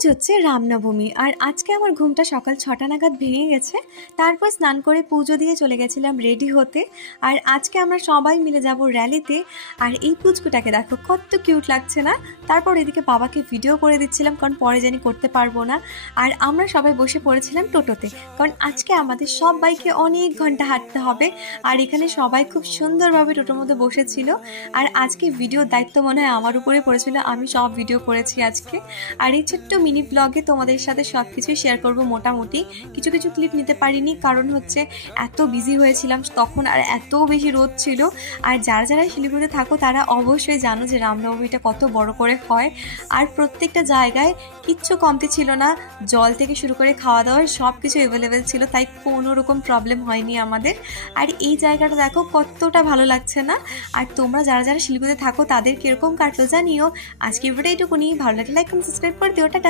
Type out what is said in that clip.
আজ হচ্ছে রামনবমী আর আজকে আমার ঘুমটা সকাল ৬টা নাগাদ ভেঙে গেছে। তারপর স্নান করে পুজো দিয়ে চলে গেছিলাম রেডি হতে। আর আজকে আমরা সবাই মিলে যাব র্যালিতে। আর এই পুচকুটাকে দেখো কত কিউট লাগছে না। তারপর এদিকে বাবাকে ভিডিও করে দিচ্ছিলাম, কারণ পরে জানি করতে পারবো না। আর আমরা সবাই বসে পড়েছিলাম টোটোতে, কারণ আজকে আমাদের সবাইকে অনেক ঘন্টা হাঁটতে হবে। আর এখানে সবাই খুব সুন্দরভাবে টোটোর মধ্যে বসেছিল। আর আজকে ভিডিওর দায়িত্ব মনে হয় আমার উপরে পড়েছিল, আমি সব ভিডিও করেছি আজকে। আর এই ছোট্ট মিনি ব্লগে তোমাদের সাথে সব কিছুই শেয়ার করবো। মোটামুটি কিছু কিছু ক্লিপ নিতে পারিনি, কারণ হচ্ছে এত বিজি হয়েছিলাম তখন, আর এত বেশি রোদ ছিল। আর যারা যারা শিলিগুড়িতে থাকো তারা অবশ্যই জানো যে রামনবমীটা কত বড় করে হয়। আর প্রত্যেকটা জায়গায় কিচ্ছু কমতি ছিল না, জল থেকে শুরু করে খাওয়া দাওয়ার সব কিছু অ্যাভেলেবেল ছিল, তাই কোনো রকম প্রবলেম হয়নি আমাদের। আর এই জায়গাটা দেখো কতটা ভালো লাগছে না। আর তোমরা যারা যারা শিলিগুড়িতে থাকো তাদের কীরকম কাটলো জানিও। আজকে ভিডিওটা এইটুকুনি, ভালো লাগলে লাইক কমেন্ট সাবস্ক্রাইব করে দিও। টাটা।